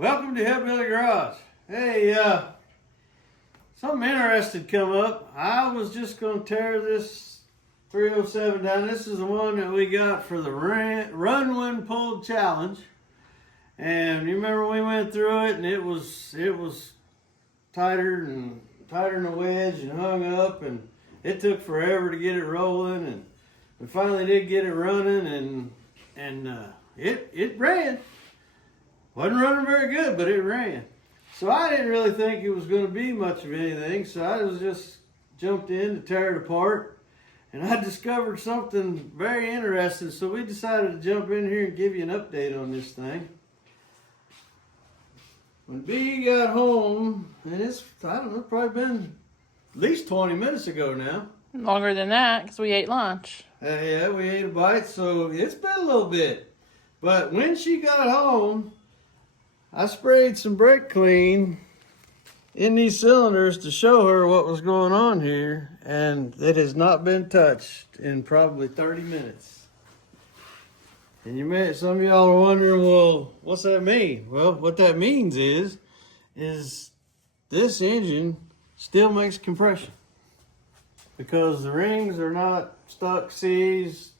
Welcome to Hillbilly Garage. Hey, something interesting come up. I was just going to tear this 307 down. This is the one that we got for the Run When Pulled Challenge. And you remember we went through it and it was tighter than a wedge and hung up, and it took forever to get it rolling, and we finally did get it running, and it ran. Wasn't running very good, but it ran. So I didn't really think it was going to be much of anything, so I was just jumped in to tear it apart, and I discovered something very interesting, so we decided to jump in here and give you an update on this thing. When B got home, and it's, I don't know, probably been at least 20 minutes ago now. Longer than that, because we ate lunch. Yeah, we ate a bite, so it's been a little bit. But when she got home, I sprayed some brake clean in these cylinders to show her what was going on here, and it has not been touched in probably 30 minutes. And some of y'all are wondering, well, what's that mean? Well, what that means is this engine still makes compression because the rings are not stuck, seized,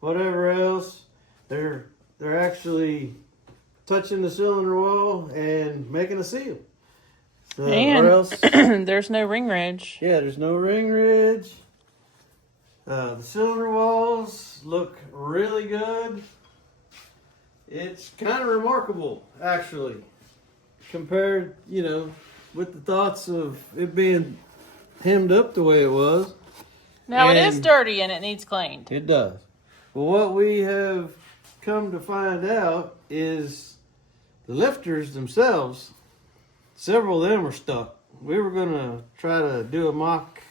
whatever else. They're actually touching the cylinder wall and making a seal. So, and or else, there's no ring ridge. Yeah, there's no ring ridge. The cylinder walls look really good. It's kind of remarkable, actually, compared, with the thoughts of it being hemmed up the way it was. Now, it is dirty and it needs cleaned. It does. Well, what we have come to find out is the lifters themselves, several of them are stuck. We were going to try to do a mock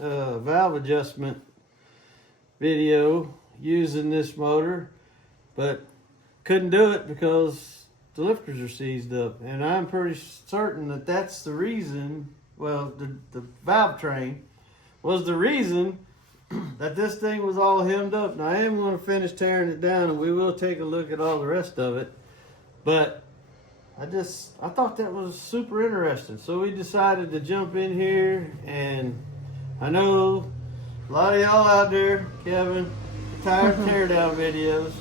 valve adjustment video using this motor, but couldn't do it because the lifters are seized up. And I'm pretty certain that that's the reason, well, the valve train was the reason that this thing was all hemmed up. Now, I am going to finish tearing it down, and we will take a look at all the rest of it. But I thought that was super interesting. So we decided to jump in here, and I know a lot of y'all out there, Kevin, tired of teardown videos.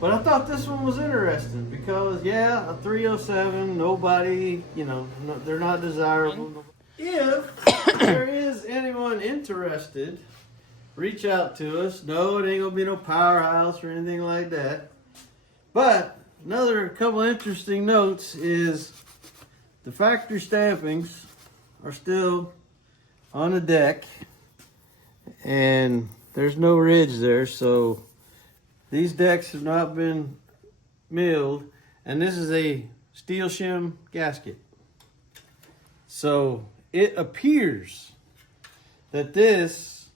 But I thought this one was interesting because, yeah, a 307, nobody, they're not desirable. If there is anyone interested, reach out to us. No, it ain't going to be no powerhouse or anything like that. But another couple interesting notes is the factory stampings are still on the deck, and there's no ridge there, so these decks have not been milled, and this is a steel shim gasket. So it appears that this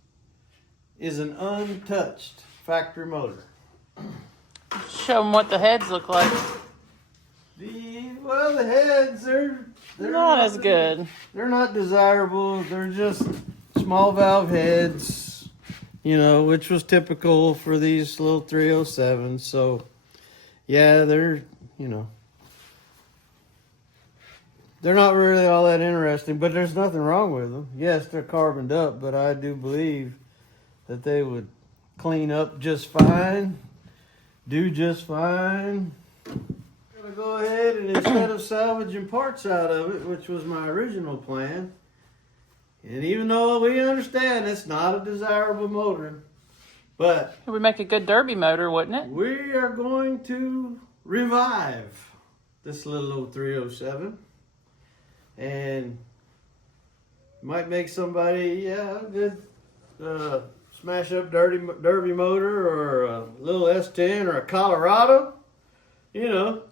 is an untouched factory motor. Show them what the heads look like. The heads, they're not as good. They're not desirable. They're just small valve heads, which was typical for these little 307s. So, yeah, they're not really all that interesting, but there's nothing wrong with them. Yes, they're carboned up, but I do believe that they would clean up just fine, do just fine. I'm going to go ahead and instead of salvaging parts out of it, which was my original plan, and even though we understand it's not a desirable motor, but It would make a good derby motor, wouldn't it? we are going to revive this little old 307, and might make somebody, a good smash up derby motor, or a little S10 or a Colorado,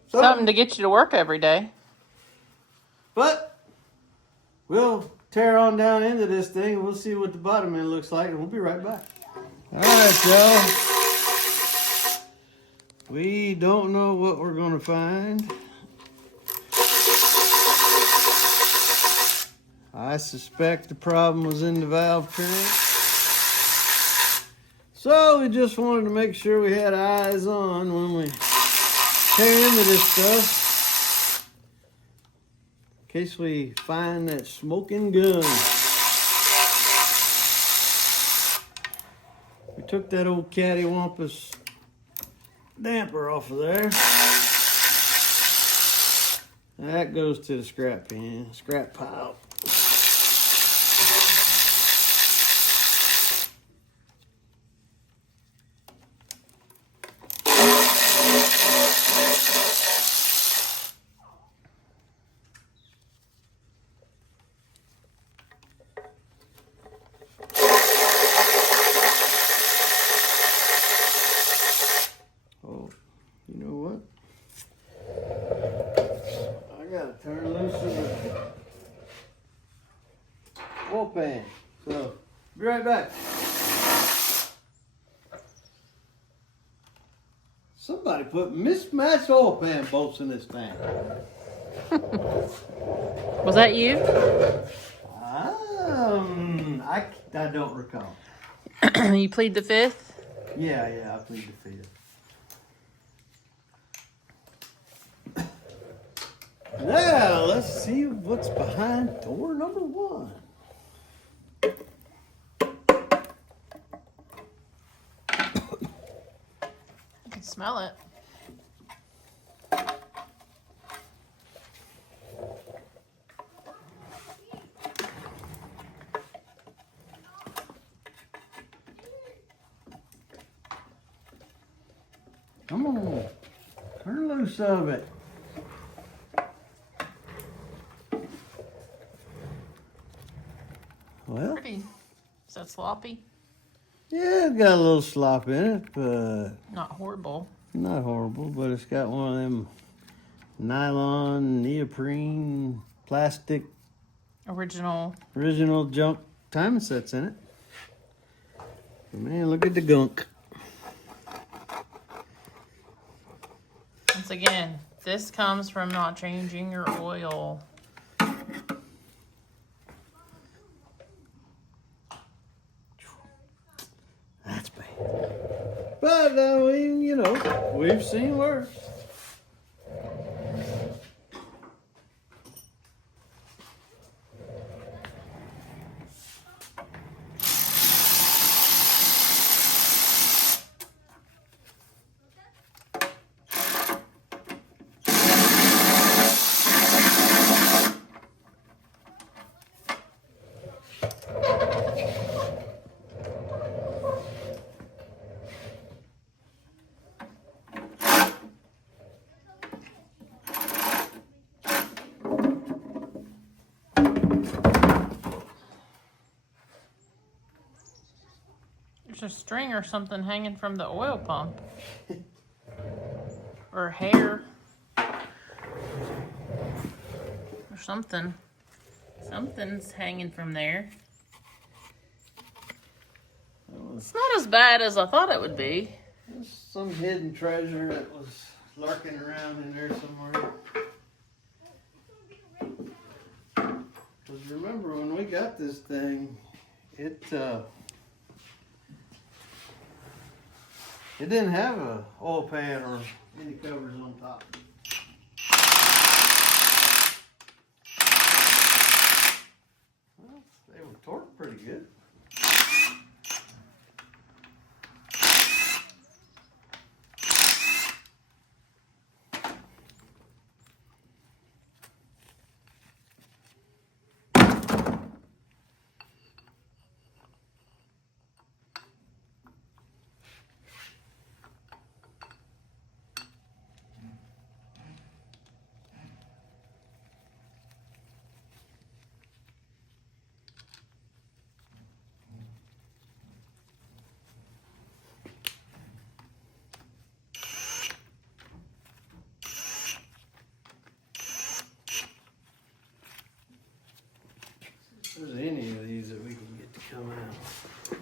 Something to get you to work every day. But we'll tear on down into this thing and we'll see what the bottom end looks like, and we'll be right back. All right, y'all. We don't know what we're going to find. I suspect the problem was in the valve train. So we just wanted to make sure we had eyes on when we tear into this stuff. case we find that smoking gun. We took that old cattywampus damper off of there. That goes to the scrap pile. Oh, you know what? I gotta turn loose the oil pan. So, be right back. Somebody put mismatched oil pan bolts in this thing. Was that you? I don't recall. You plead the fifth? Yeah, I plead the fifth. Now, let's see what's behind door number 1. I can smell it. Come on, turn loose of it. Well, Pretty. Is that sloppy? yeah, it's got a little slop in it, but Not horrible. not horrible. But it's got one of them nylon, neoprene, plastic, Original. junk timing sets in it. Man, look at the gunk. Once again, this comes from not changing your oil. That's bad. But, we've seen worse. There's a string or something hanging from the oil pump. Or hair. Or something. Something's hanging from there. It's not as bad as I thought it would be. There's some hidden treasure that was lurking around in there somewhere. Because remember when we got this thing, it didn't have a oil pan or any covers on top. Well, they were torqued pretty good. If there's any of these that we can get to come out.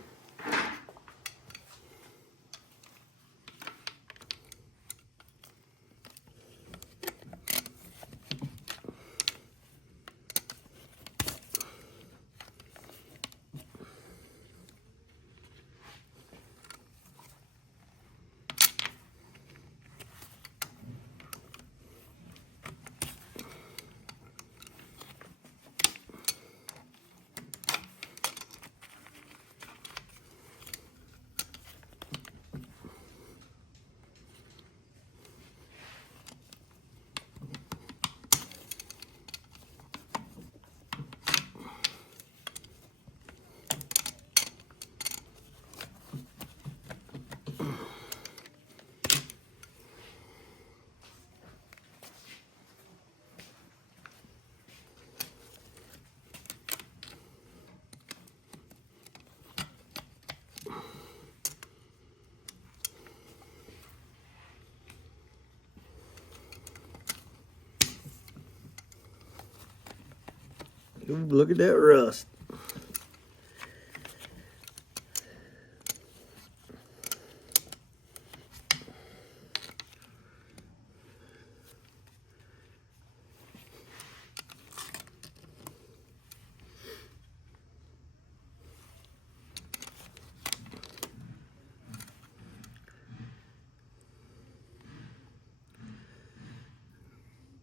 Ooh, look at that rust.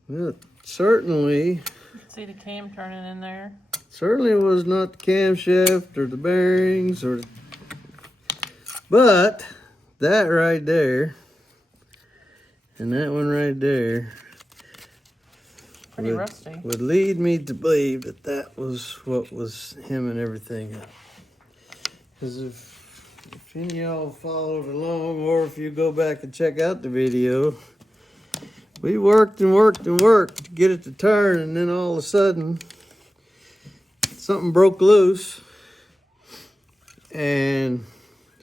Well, certainly See the cam turning in there. certainly was not the camshaft or the bearings but that right there and that one right there Pretty rusty. would lead me to believe that that was what was hemming everything up. Because if any of y'all followed along, or if you go back and check out the video, we worked and worked and worked to get it to turn, and then all of a sudden something broke loose and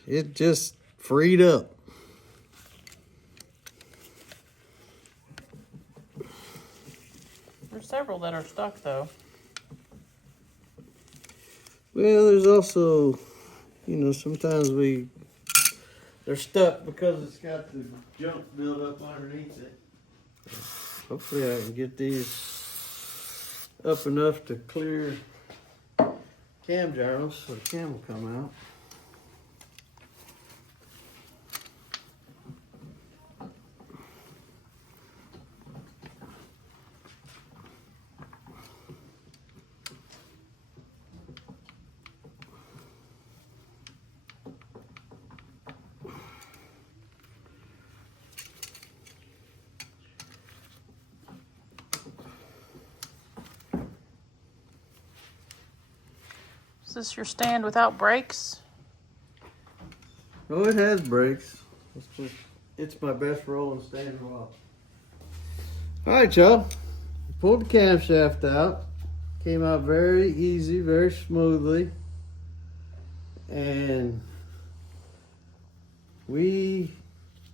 it just freed up. There's several that are stuck though. Well, there's also, you know, sometimes they're stuck because it's got the junk built up underneath it. Hopefully I can get these up enough to clear cam gyros so the cam will come out. Is this your stand without brakes? Oh, it has brakes. It's my best rolling stand in a while. All right, y'all. Pulled the camshaft out. Came out very easy, very smoothly. And we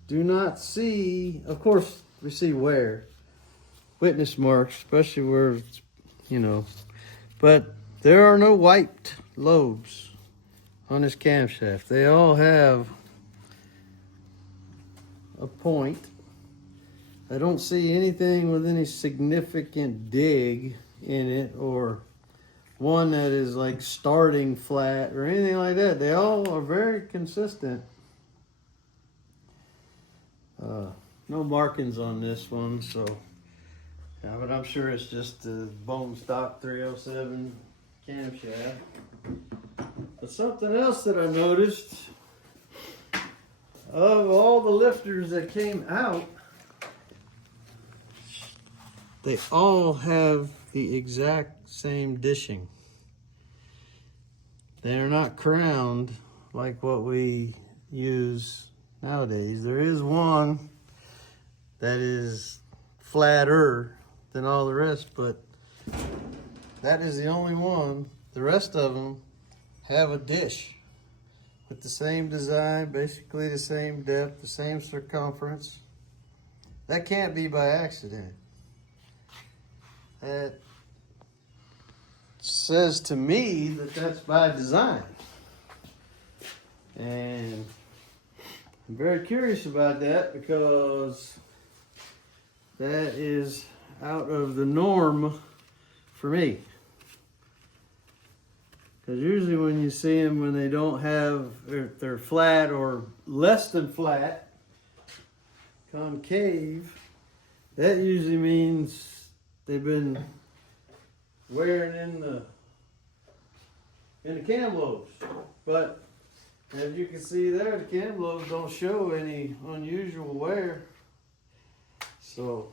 do not see, of course, we see wear, witness marks, especially where it's, you know, but there are no wiped lobes on this camshaft. They all have a point. I don't see anything with any significant dig in it or one that is like starting flat or anything like that. They all are very consistent. No markings on this one, so yeah, but I'm sure it's just the bone stock 307 camshaft. But something else that I noticed, of all the lifters that came out, they all have the exact same dishing. They're not crowned like what we use nowadays. There is one that is flatter than all the rest, but that is the only one. The rest of them have a dish with the same design, basically the same depth, the same circumference. That can't be by accident. That says to me that that's by design. And I'm very curious about that because that is out of the norm for me. Because usually when you see them when they don't have, if they're flat or less than flat, concave, that usually means they've been wearing in the cam lobes. But as you can see there, the cam lobes don't show any unusual wear. So,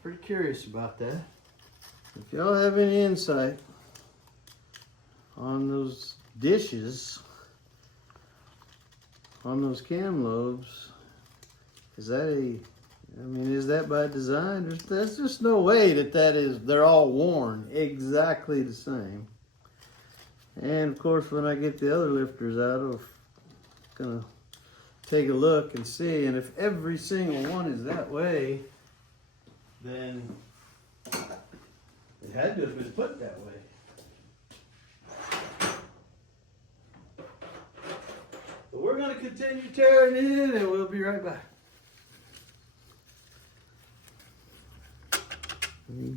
pretty curious about that. If y'all have any insight on those dishes, on those cam lobes, is that by design? There's just no way they're all worn exactly the same. And of course, when I get the other lifters out, I'm gonna take a look and see. And if every single one is that way, then It had to have been put that way. But we're going to continue tearing it in and we'll be right back.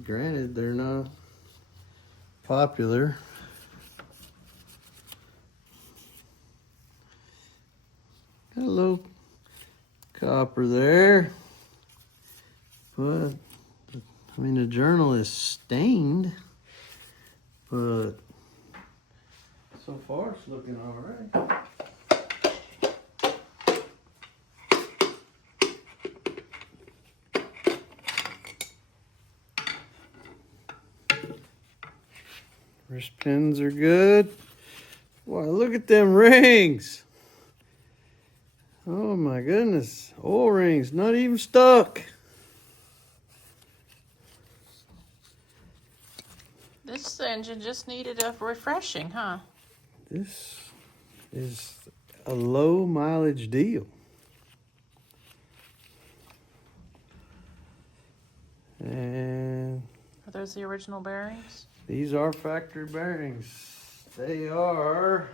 Granted, they're not popular. Got a little copper there. But, I mean, the journal is stained. But, so far it's looking all right. Wrist pins are good. Wow, look at them rings. Oh my goodness. Oil rings, not even stuck. This engine just needed a refreshing, huh? This is a low mileage deal. And Are those the original bearings? these are factory bearings. They are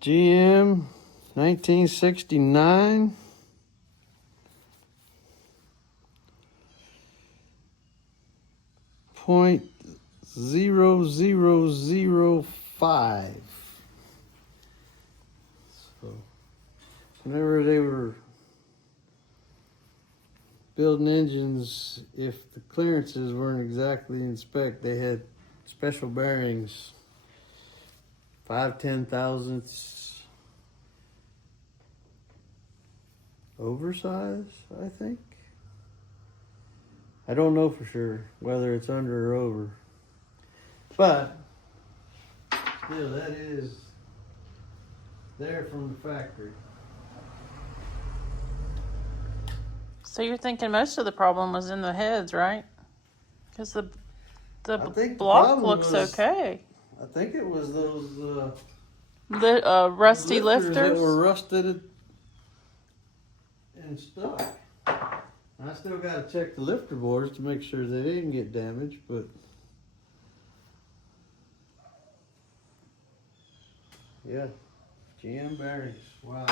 GM 1969. .0005. So whenever they were building engines, if the clearances weren't exactly in spec, they had special bearings, 5/10 thousandths oversized, I think. I don't know for sure whether it's under or over. But still, that is there from the factory. So you're thinking most of the problem was in the heads, right? Because the I think the block problem looks was- okay. I think it was those Rusty lifters. that were rusted and stuck. I still got to check the lifter boards to make sure they didn't get damaged, but yeah, GM bearings. Wow.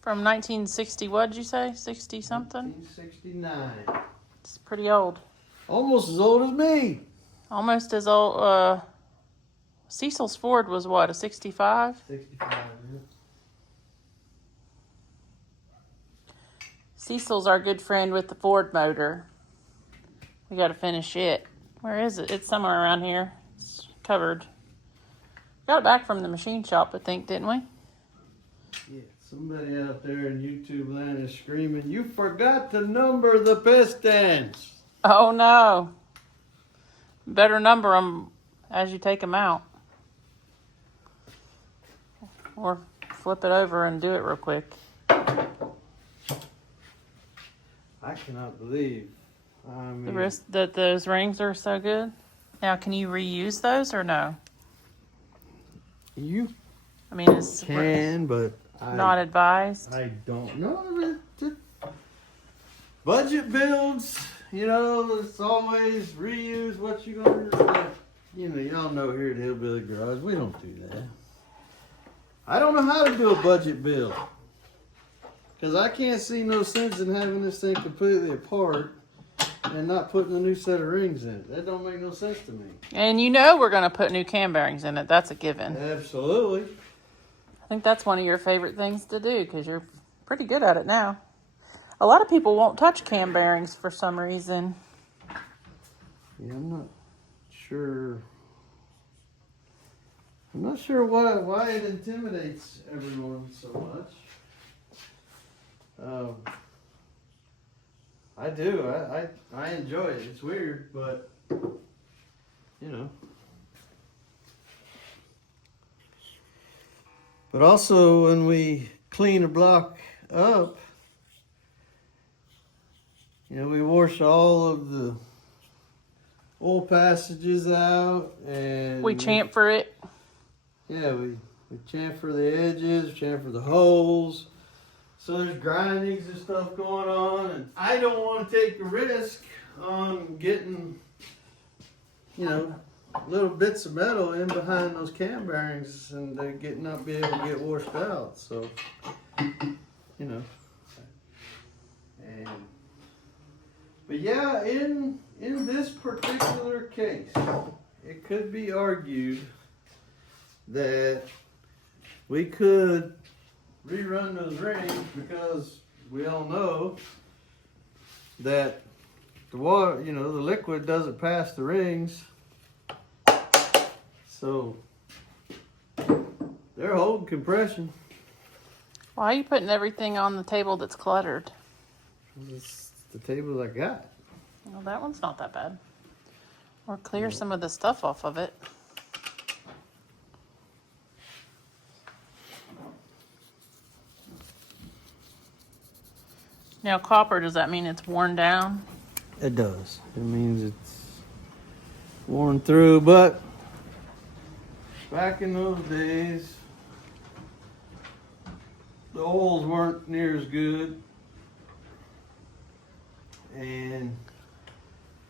From 1960, what did you say? 60 something? 1969. It's pretty old. Almost as old as me. Almost as old. Cecil's Ford was what, a 65? 65, yeah. Cecil's our good friend with the Ford motor. We got to finish it. Where is it? It's somewhere around here. It's covered. Got it back from the machine shop, I think, didn't we? Yeah, somebody out there in YouTube land is screaming, "You forgot to number the pistons." Oh, no. Better number them as you take them out. Or flip it over and do it real quick. I cannot believe. I mean, The wrist, that those rings are so good. Now, can you reuse those or no? you I mean, it's can, but not advised. I don't know. Budget builds, you know, it's always reuse what you're going to, you know, y'all know here at Hillbilly Garage, we don't do that. I don't know how to do a budget build. Because I can't see no sense in having this thing completely apart and not putting a new set of rings in it. That don't make no sense to me. And you know we're going to put new cam bearings in it. That's a given. Absolutely. I think that's one of your favorite things to do because you're pretty good at it now. A lot of people won't touch cam bearings for some reason. Yeah, I'm not sure. I'm not sure why it intimidates everyone so much. I do. I enjoy it. It's weird, but you know. But also when we clean a block up, you know, we wash all of the oil passages out and We chamfer it. yeah, we We chamfer the edges, chamfer the holes. So there's grindings and stuff going on, and I don't want to take a risk on getting, you know, little bits of metal in behind those cam bearings and they not be able to get washed out. So, you know. But yeah, in this particular case, it could be argued that we could rerun those rings because we all know that the water, you know, the liquid doesn't pass the rings. So they're holding compression. Why are you putting everything on the table that's cluttered? It's the table I got. Well, that one's not that bad. Or clear some of the stuff off of it. Now, copper, does that mean it's worn down? It does. It means it's worn through, but back in those days, the oils weren't near as good. And,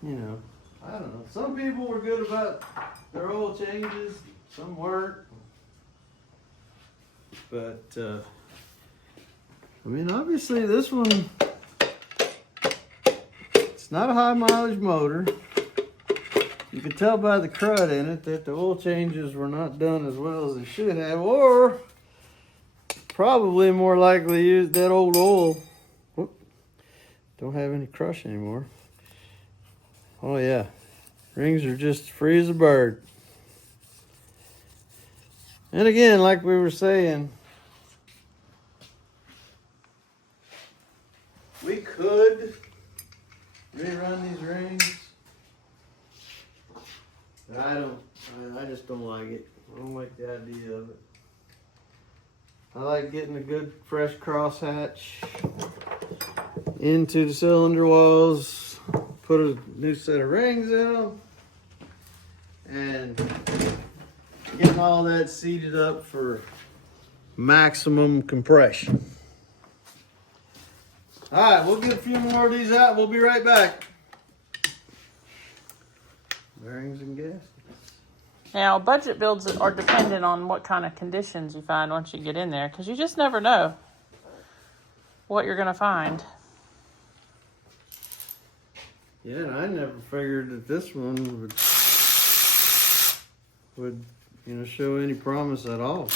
you know, I don't know. Some people were good about their oil changes, some weren't. But, I mean, obviously this one, it's not a high mileage motor. You can tell by the crud in it that the oil changes were not done as well as they should have, or probably more likely used that old oil. Whoop. Don't have any crush anymore. Oh yeah, rings are just free as a bird. And again, like we were saying, we could rerun these rings, but I just don't like it. I don't like the idea of it. I like getting a good fresh crosshatch into the cylinder walls, put a new set of rings in them, and getting all that seated up for maximum compression. All right, we'll get a few more of these out. We'll be right back. Bearings and gaskets. Now, budget builds are dependent on what kind of conditions you find once you get in there, because you just never know what you're going to find. Yeah, and I never figured that this one would you know, show any promise at all.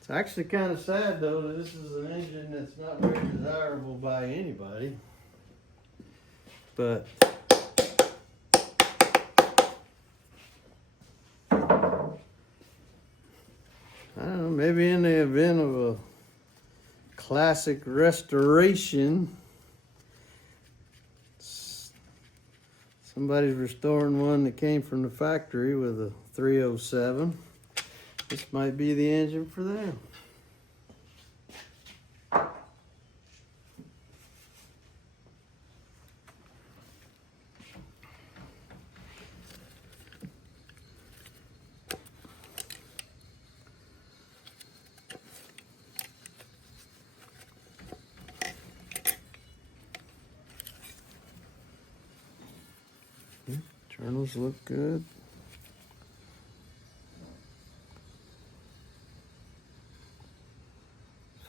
It's actually kind of sad though that this is an engine that's not very desirable by anybody. But I don't know, maybe in the event of a classic restoration, somebody's restoring one that came from the factory with a 307. This might be the engine for them. Journals look good.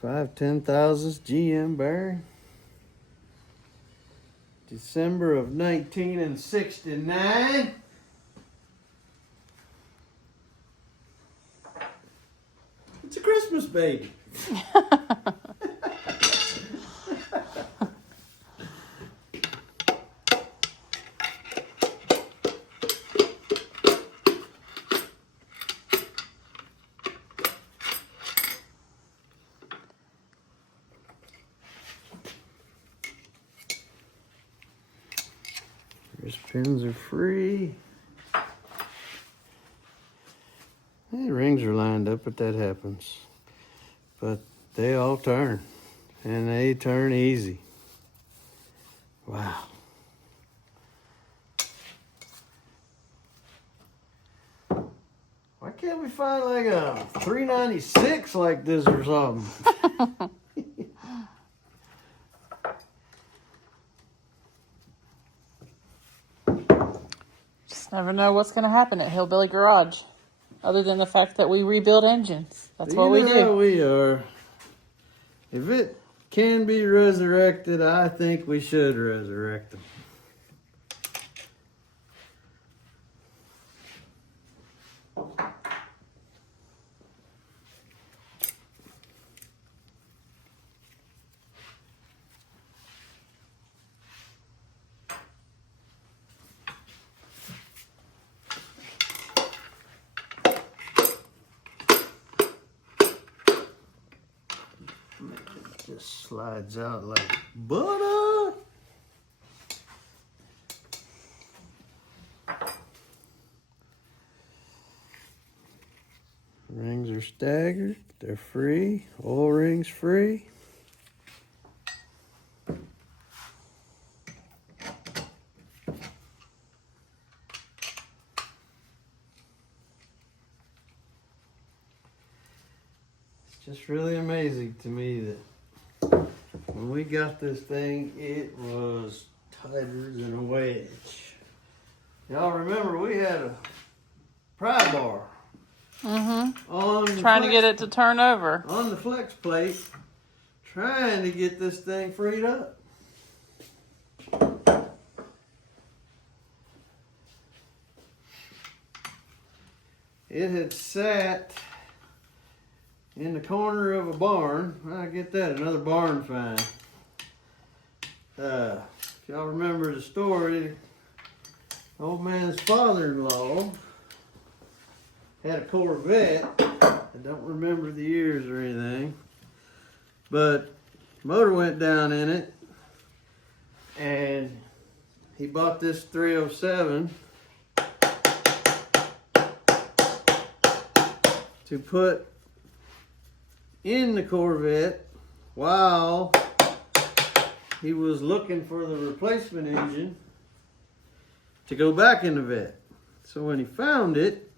5/10,000 GM bearing. December of 1969. It's a Christmas baby. These pins are free. Hey, rings are lined up, but that happens. But they all turn, and they turn easy. Wow. can't we find like a 396 like this or something? Just never know what's going to happen at Hillbilly Garage. Other than the fact that we rebuild engines. That's what we do. We are. If it can be resurrected, I think we should resurrect them. Just slides out like butter. Rings are staggered. They're free. Oil rings free. It's just really amazing to me that when we got this thing, it was tighter than a wedge. Y'all remember we had a pry bar on Trying to get it to turn over. on the flex plate, trying to get this thing freed up. It had sat in the corner of a barn. I get that, another barn find. If y'all remember the story, old man's father-in-law had a Corvette. I don't remember the years or anything, but motor went down in it, and he bought this 307 to put in the Corvette while he was looking for the replacement engine to go back in the vet. So when he found it,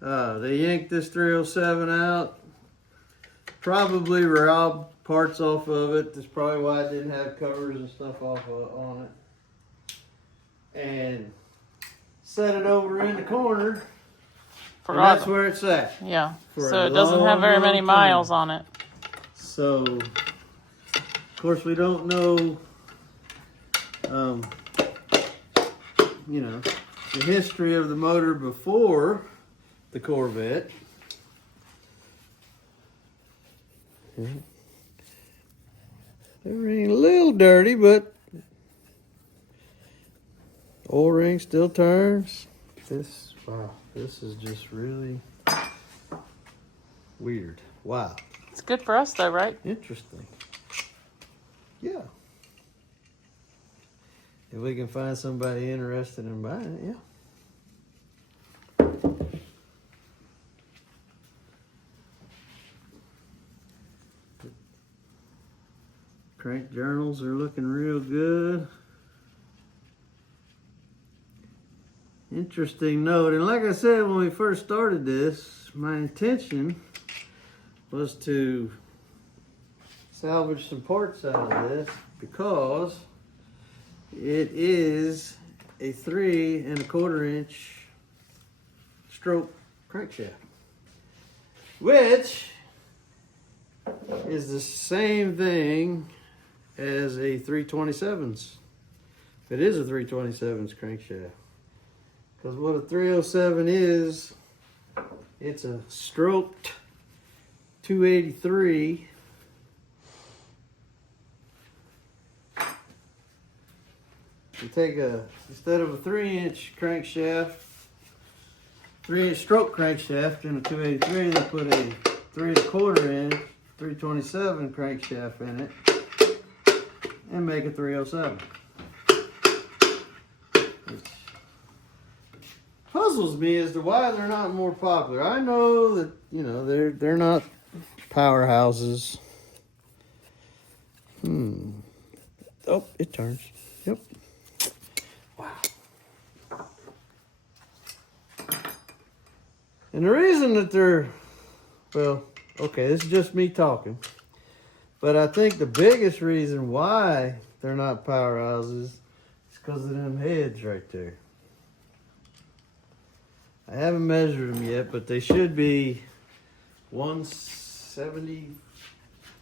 they yanked this 307 out, probably robbed parts off of it. That's probably why it didn't have covers and stuff on it. And set it over in the corner. And that's where it's at. Yeah. So it doesn't have very many miles on it. So, of course, we don't know, you know, the history of the motor before the Corvette. Yeah. They're a little dirty, but oil ring still turns. Wow, this is just really weird. Wow. It's good for us though, right? Interesting. Yeah. If we can find somebody interested in buying it, yeah. Crank journals are looking real good. Interesting note, and like I said when we first started this, my intention was to salvage some parts out of this because it is a 3 1/4 inch stroke crankshaft, which is the same thing as a 327's. It is a 327's crankshaft. Because what a 307 is, it's a stroked 283. You take instead of a 3-inch crankshaft, 3-inch stroke crankshaft in a 283, they put a 3 1/4 inch 327 crankshaft in it and make a 307. Puzzles me as to why they're not more popular. I know that, you know, they're not powerhouses. Oh, it turns. Yep. Wow. And the reason that they're, well, okay, this is just me talking. But I think the biggest reason why they're not powerhouses is because of them heads right there. I haven't measured them yet, but they should be 173,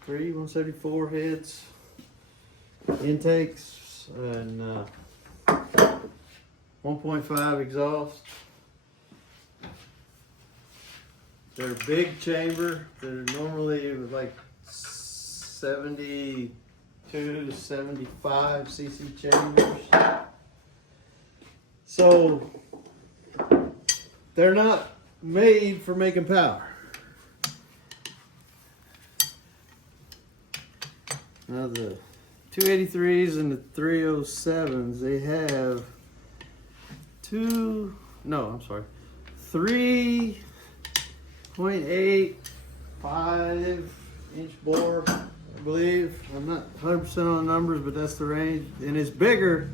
174 heads, intakes, and 1.5 exhaust. They're big chamber. They're normally like 72 to 75 cc chambers. So they're not made for making power. Now the 283s and the 307s, they have 3.85 inch bore, I believe. I'm not 100% on the numbers, but that's the range. And it's bigger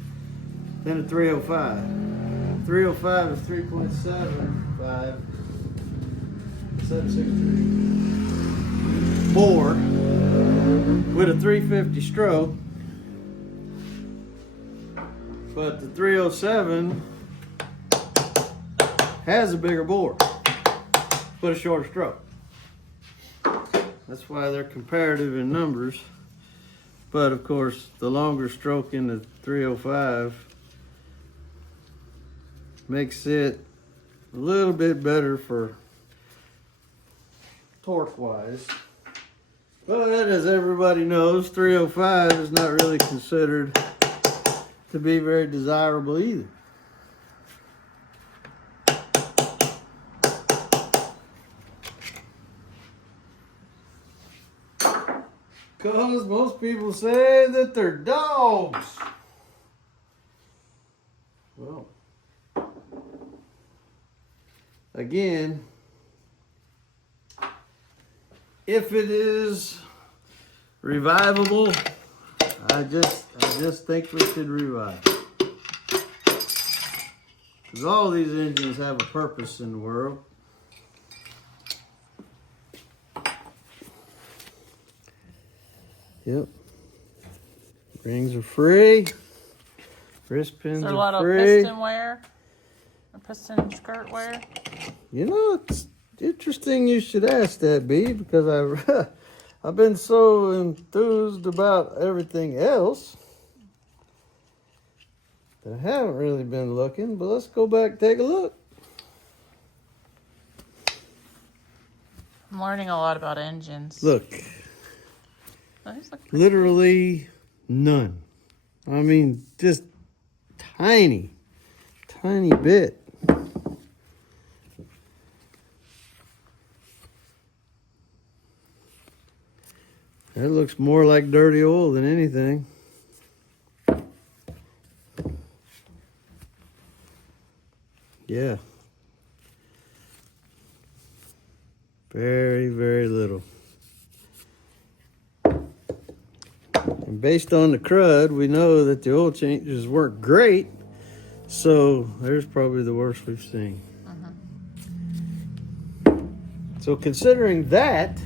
than a 305. 305 is 3.75 763 bore with a 350 stroke. But the 307 has a bigger bore, but a shorter stroke. That's why they're comparative in numbers. But of course, the longer stroke in the 305 makes it a little bit better for torque wise. But as everybody knows, 305 is not really considered to be very desirable either. Because most people say that they're dogs. Well, again, if it is revivable, I just think we should revive it. Because all these engines have a purpose in the world. Yep. Rings are free. Wrist pins Is there a are lot of free. piston wear? Or piston skirt wear? You know, it's interesting you should ask that, B, because I've been so enthused about everything else that I haven't really been looking. But let's go back and take a look. I'm learning a lot about engines. Look. Those look Literally none. I mean, just tiny bit. That looks more like dirty oil than anything. Yeah. Very, very little. And based on the crud, we know that the oil changes weren't great. So there's probably the worst we've seen. So considering that,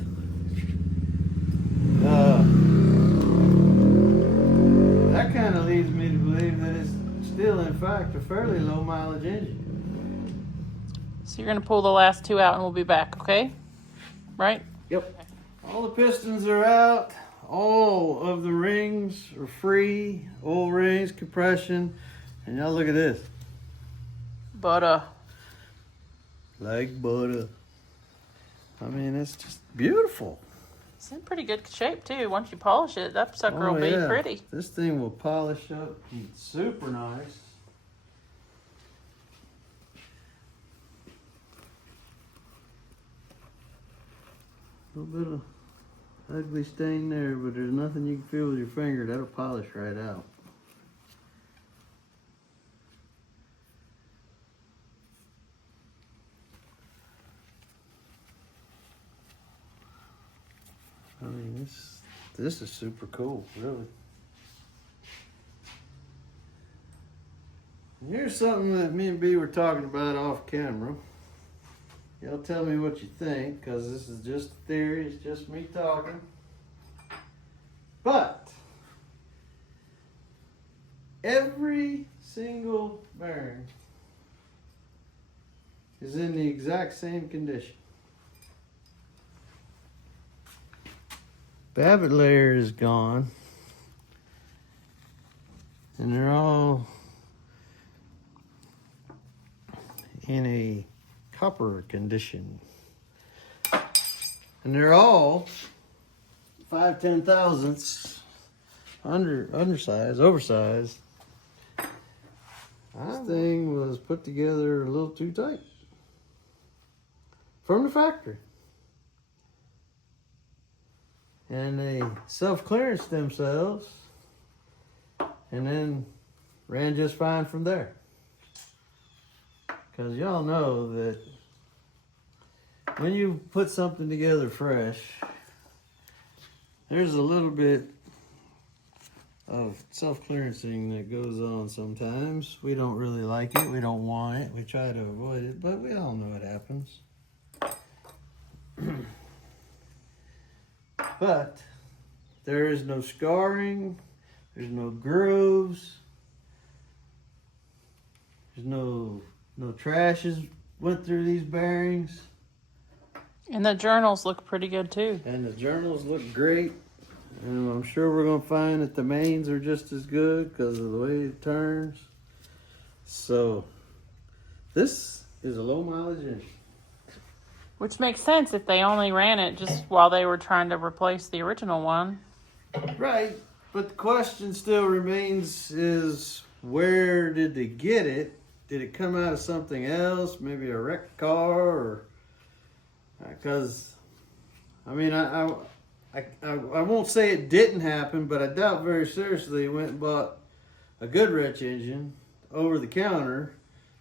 that kind of leads me to believe that it's still, in fact, a fairly low mileage engine. So you're going to pull the last two out and we'll be back, okay? Right? Yep. All the pistons are out. All of the rings are free. Oil rings, compression. And y'all look at this. Butter. Like butter. I mean, it's just beautiful. It's in pretty good shape too. Once you polish it, that sucker will be pretty. This thing will polish up super nice. A little bit of ugly stain there, but there's nothing you can feel with your finger. That'll polish right out. I mean, this is super cool, really. Here's something that me and B were talking about off camera. Y'all tell me what you think, because this is just a theory. It's just me talking. But every single bearing is in the exact same condition. Babbitt layer is gone, and they're all in a copper condition, and they're all 5/10 thousandths oversized. This thing was put together a little too tight from the factory, and they self-clearanced themselves, and then ran just fine from there. Because y'all know that when you put something together fresh, there's a little bit of self-clearancing that goes on sometimes. We don't really like it. We don't want it. We try to avoid it, but we all know it happens. But there is no scarring. There's no grooves. There's no trashes went through these bearings. And the journals look pretty good too. And the journals look great. And I'm sure we're going to find that the mains are just as good because of the way it turns. So this is a low mileage engine. Which makes sense if they only ran it just while they were trying to replace the original one. Right. But the question still remains is, where did they get it? Did it come out of something else? Maybe a wrecked car? Or because, I mean, I won't say it didn't happen, but I doubt very seriously he went and bought a Goodrich engine over the counter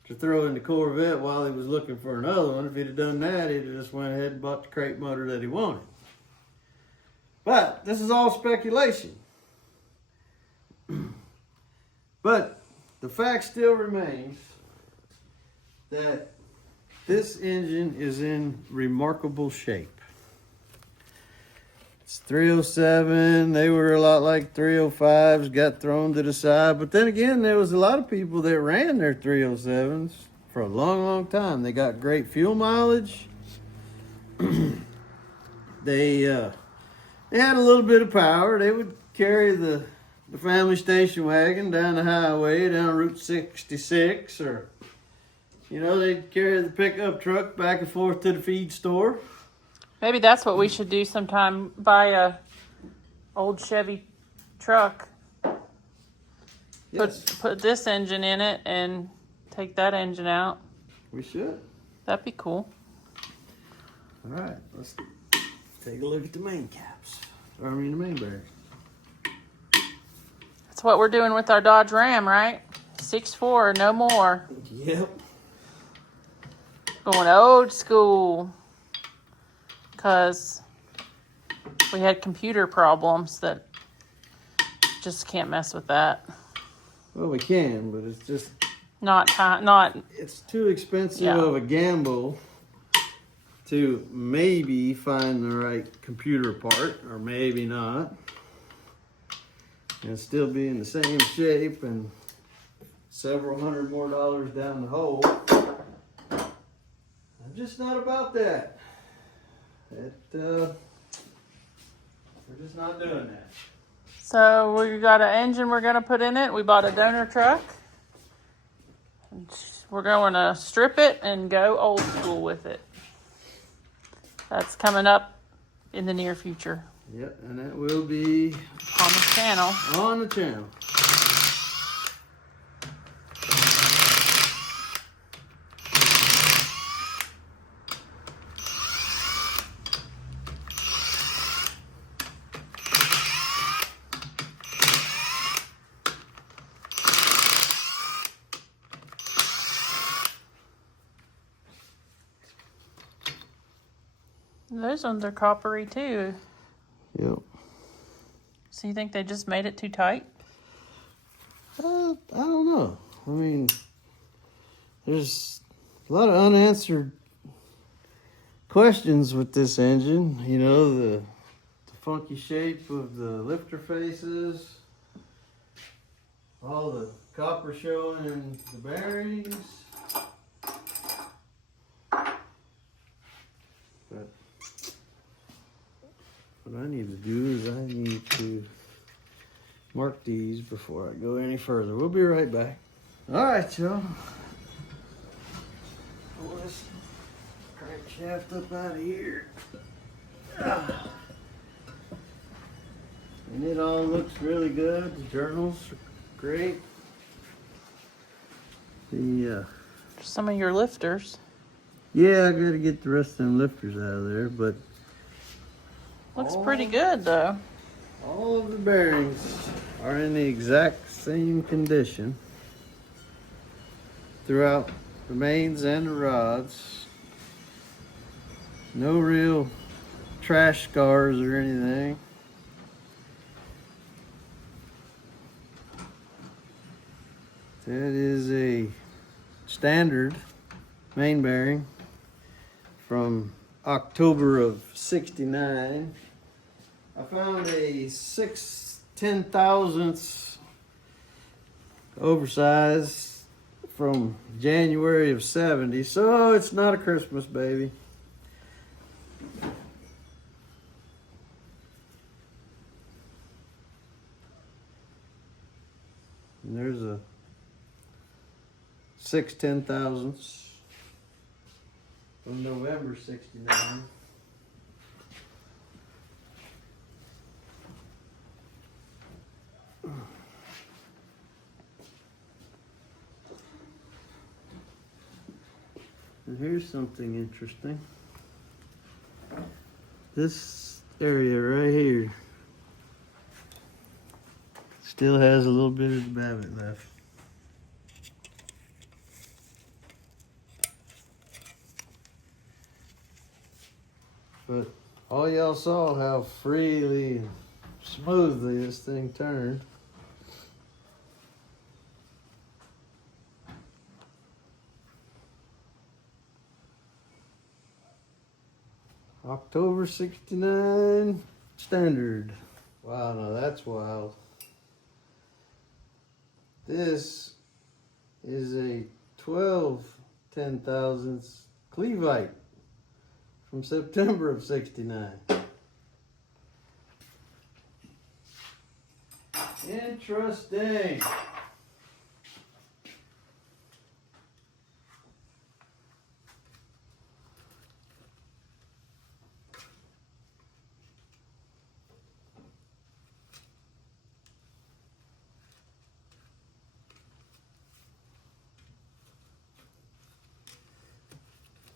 to throw in the Corvette while he was looking for another one. If he'd have done that, he'd have just went ahead and bought the crate motor that he wanted. But this is all speculation. But the fact still remains that this engine is in remarkable shape. It's 307. They were a lot like 305s, got thrown to the side. But then again, there was a lot of people that ran their 307s for a long, long time. They got great fuel mileage. They had a little bit of power. They would carry the family station wagon down the highway, down Route 66, or, you know, they'd carry the pickup truck back and forth to the feed store. Maybe that's what we should do sometime. Buy a old Chevy truck. Yes. Put this engine in it and take that engine out. We should. That'd be cool. All right, let's take a look at the main caps. The main bearings. That's what we're doing with our Dodge Ram, right? 6.4, no more. Yep. Going old school. Because we had computer problems that just can't mess with that. Well, we can, but it's just Not it's too expensive of a gamble to maybe find the right computer part, or maybe not, and still be in the same shape and several hundred more dollars down the hole. I'm just not about that. We're just not doing that. So we got an engine we're going to put in it. We bought a donor truck. We're going to strip it and go old school with it. That's coming up in the near future. Yep, and that will be On the channel. on the channel. Those ones are coppery too. Yep. So you think they just made it too tight? I don't know. I mean, there's a lot of unanswered questions with this engine. You know, the funky shape of the lifter faces, all the copper showing in the bearings. But what I need to do is I need to mark these before I go any further. We'll be right back. All right, y'all. Pull this crankshaft up out of here. And it all looks really good. The journals are great. Some of your lifters. Yeah, I gotta get the rest of them lifters out of there, but Looks pretty good though. all of the bearings are in the exact same condition throughout the mains and the rods. No real trash scars or anything. That is a standard main bearing from October of '69. I found a 6/10,000ths oversized from January of '70, so it's not a Christmas baby. And there's a 6/10,000ths from November '69. And here's something interesting. This area right here still has a little bit of the babbitt left. But all y'all saw how freely and smoothly this thing turned. October '69 standard. Wow, now that's wild. This is a 12/10,000ths Cleveite from September of '69. Interesting.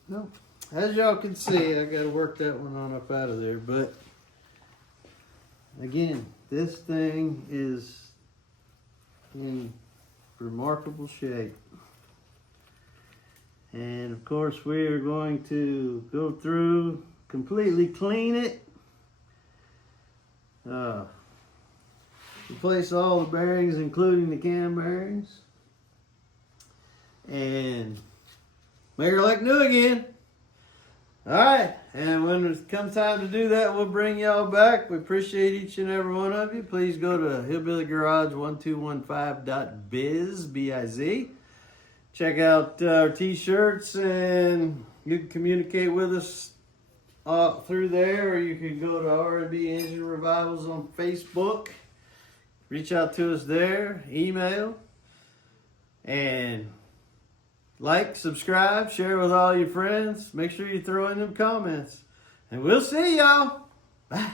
No, as y'all can see, I got to work that one on up out of there. But again, this thing is in remarkable shape. And of course, we are going to go through, completely clean it, replace all the bearings, including the cam bearings, and make her like new again. Alright, and when it comes time to do that, we'll bring y'all back. We appreciate each and every one of you. Please go to hillbillygarage1215.biz, B-I-Z. Check out our t-shirts, and you can communicate with us through there, or you can go to Randb Engine Revivals on Facebook. Reach out to us there, email, and like, subscribe, share with all your friends. Make sure you throw in them comments. And we'll see y'all. Bye.